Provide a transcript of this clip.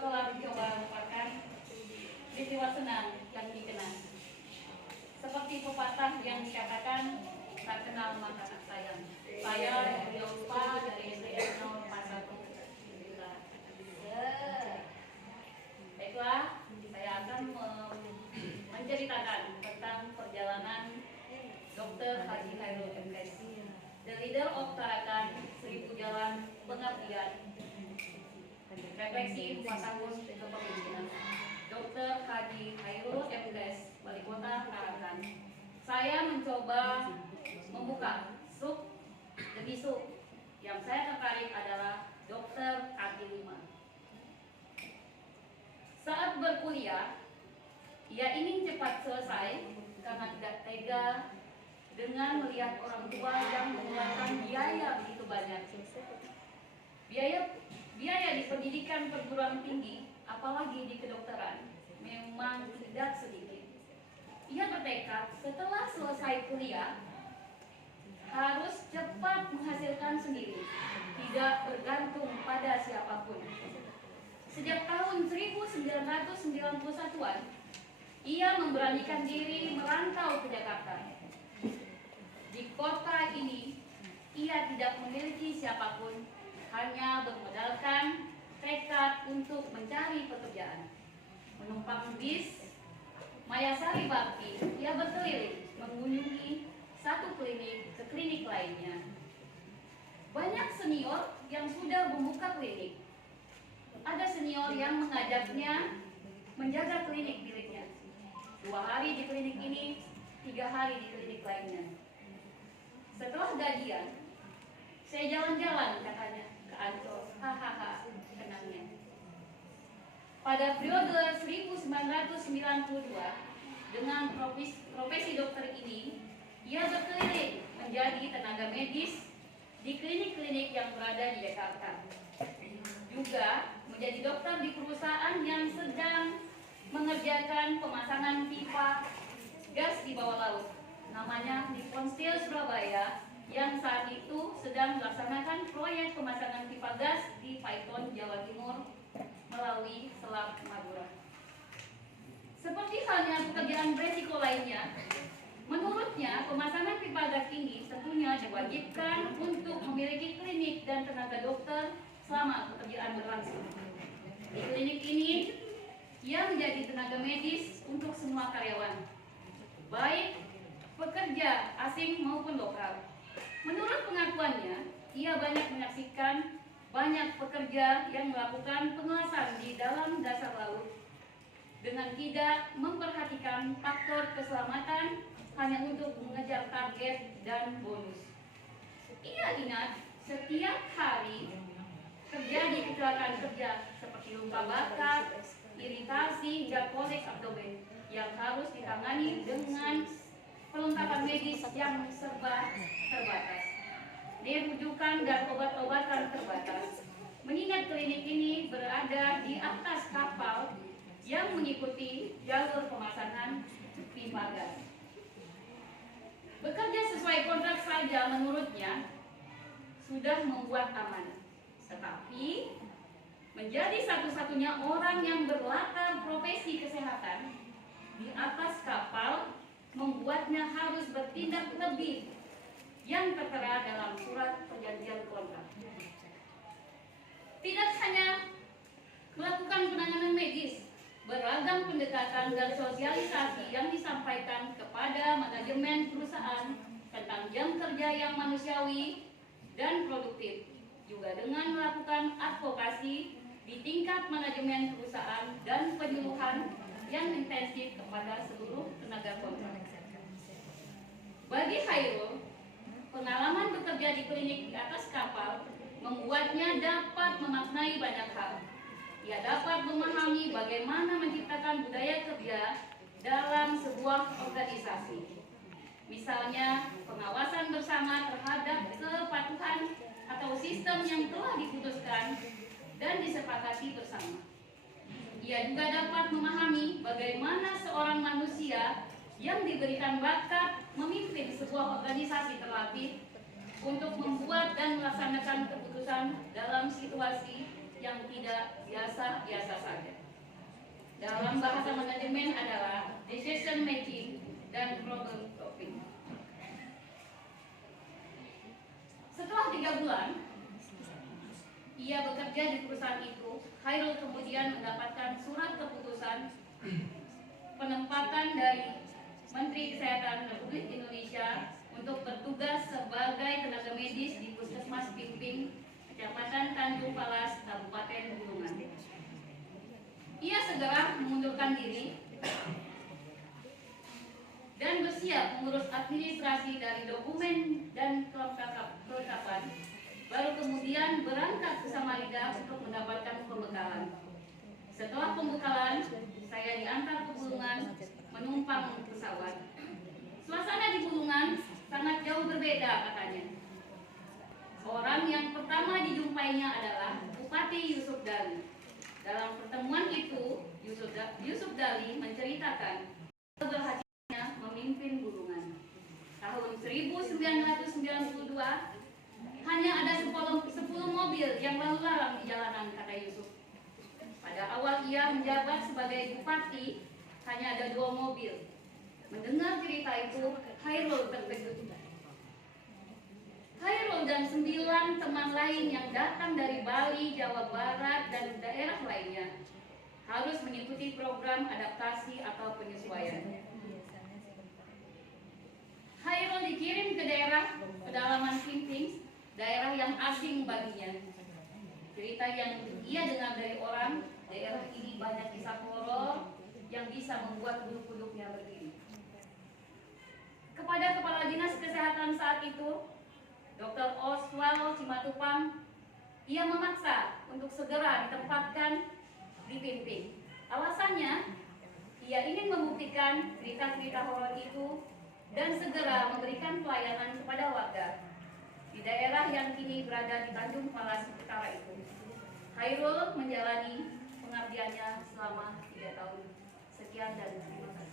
telah mencoba melupakan peristiwa senang yang dikenang. Seperti pepatah yang dikatakan, tak kenal maka tak sayang. Saya Rio Lupa dari SDN 041. Baiklah, saya akan menceritakan tentang perjalanan Dr. Haji Khairul M.Tech, the leader of Tarakan 1000 Jalan Pengabdian, refleksi 4 tahun kepemimpinan Dr. Haji Khairul M.Tech, Wali Kota Tarakan. Saya mencoba membuka sub demi sub. Yang saya tertarik adalah dokter kaki 5. Saat berkuliah, ia ingin cepat selesai karena tidak tega dengan melihat orang tua yang mengeluarkan biaya begitu banyak. Biaya di pendidikan perguruan tinggi, apalagi di kedokteran, memang tidak sedikit. Ia bertekad setelah selesai kuliah harus cepat menghasilkan sendiri, tidak bergantung pada siapapun. Sejak tahun 1991-an, ia memberanikan diri merantau ke Jakarta. Di kota ini, ia tidak memiliki siapapun, hanya bermodalkan tekad untuk mencari pekerjaan. Menumpang bis Mayasari Bakti, ia berkeliling mengunjungi satu klinik ke klinik lainnya. Banyak senior yang sudah membuka klinik. Ada senior yang mengajaknya menjaga klinik miliknya. 2 hari di klinik ini, 3 hari di klinik lainnya. Setelah gajian, saya jalan-jalan katanya ke Ancol. Hahaha, kenangnya. Pada periode 1992, dengan profesi dokter ini, ia berkeliling menjadi tenaga medis di klinik-klinik yang berada di Jakarta. Juga menjadi dokter di perusahaan yang sedang mengerjakan pemasangan pipa gas di bawah laut, namanya Nippon Steel Surabaya, yang saat itu sedang melaksanakan proyek pemasangan pipa gas di Paiton, Jawa Timur melalui Selat Madura. Seperti halnya pekerjaan beresiko lainnya, menurutnya pemasangan pipa gas ini tentunya diwajibkan untuk memiliki klinik dan tenaga dokter selama pekerjaan berlangsung. Di klinik ini, ia menjadi tenaga medis untuk semua karyawan, baik pekerja asing maupun lokal. Menurut pengakuannya, ia banyak menyaksikan banyak pekerja yang melakukan pengelasan di dalam dasar laut dengan tidak memperhatikan faktor keselamatan hanya untuk mengejar target dan bonus. Ia ingat setiap hari terjadi kecelakaan kerja seperti luka bakar, iritasi, hingga kolek abdomen yang harus ditangani dengan perlengkapan medis yang serba terbatas, rujukan dan obat-obatan terbatas. Mengingat klinik ini berada di atas kapal yang mengikuti jalur pemasangan pipa gas. Bekerja sesuai kontrak saja menurutnya sudah membuat aman. Tetapi menjadi satu-satunya orang yang berlatar profesi kesehatan di atas kapal membuatnya harus bertindak lebih yang tertera dalam surat perjanjian kontrak. Tidak hanya melakukan penanganan medis, beragam pendekatan dan sosialisasi yang disampaikan kepada manajemen perusahaan tentang jam kerja yang manusiawi dan produktif, juga dengan melakukan advokasi di tingkat manajemen perusahaan dan penyuluhan yang intensif kepada seluruh tenaga kontrak. Bagi Khairul, pengalaman bekerja di klinik di atas kapal membuatnya dapat memaknai banyak hal. Ia dapat memahami bagaimana menciptakan budaya kerja dalam sebuah organisasi. Misalnya, pengawasan bersama terhadap kepatuhan atau sistem yang telah diputuskan dan disepakati bersama. Ia juga dapat memahami bagaimana seorang manusia yang diberikan bakat memimpin sebuah organisasi terlatih untuk membuat dan melaksanakan keputusan dalam situasi yang tidak biasa-biasa saja. dalam bahasa manajemen adalah decision making dan problem solving. Setelah 3 bulan ia bekerja di perusahaan itu, Khairul kemudian mendapatkan surat keputusan penempatan dari Menteri Kesehatan Republik Indonesia untuk bertugas sebagai tenaga medis di Puskesmas Pimping, Kecamatan Tanjung Palas, Kabupaten Bulungan. Ia segera mengundurkan diri dan bersiap mengurus administrasi dari dokumen dan kelengkapan, baru kemudian berangkat ke Samarinda untuk mendapatkan pembekalan. Setelah pembekalan, saya diantar ke Bulungan menumpang pesawat. Suasana di Bulungan sangat jauh berbeda katanya. Orang yang pertama dijumpainya adalah Bupati Yusuf Dali. Dalam pertemuan itu, Yusuf Dali menceritakan keberhasilannya memimpin Bulungan. Tahun 1992, hanya ada 10 mobil yang lalu lalang di jalanan, kata Yusuf. Pada awal ia menjabat sebagai bupati, hanya ada 2 mobil. Mendengar cerita itu, Khairul terkejut. Khairul dan 9 teman lain yang datang dari Bali, Jawa Barat, dan daerah lainnya harus mengikuti program adaptasi atau penyesuaian. Khairul dikirim ke daerah pedalaman Pimping, daerah yang asing baginya. Cerita yang ia dengar dari orang, daerah ini banyak kisah horor yang bisa membuat bulu kuduknya berdiri. Kepada Kepala Dinas Kesehatan saat itu, Dr. Oswald Simatupang, ia memaksa untuk segera ditempatkan di Pimping. Alasannya, ia ingin membuktikan cerita-cerita horor itu dan segera memberikan pelayanan kepada warga di daerah yang kini berada di Tanjung Palas Utara itu. Khairul menjalani pengabdiannya selama 3 tahun. Sekian dan terima kasih.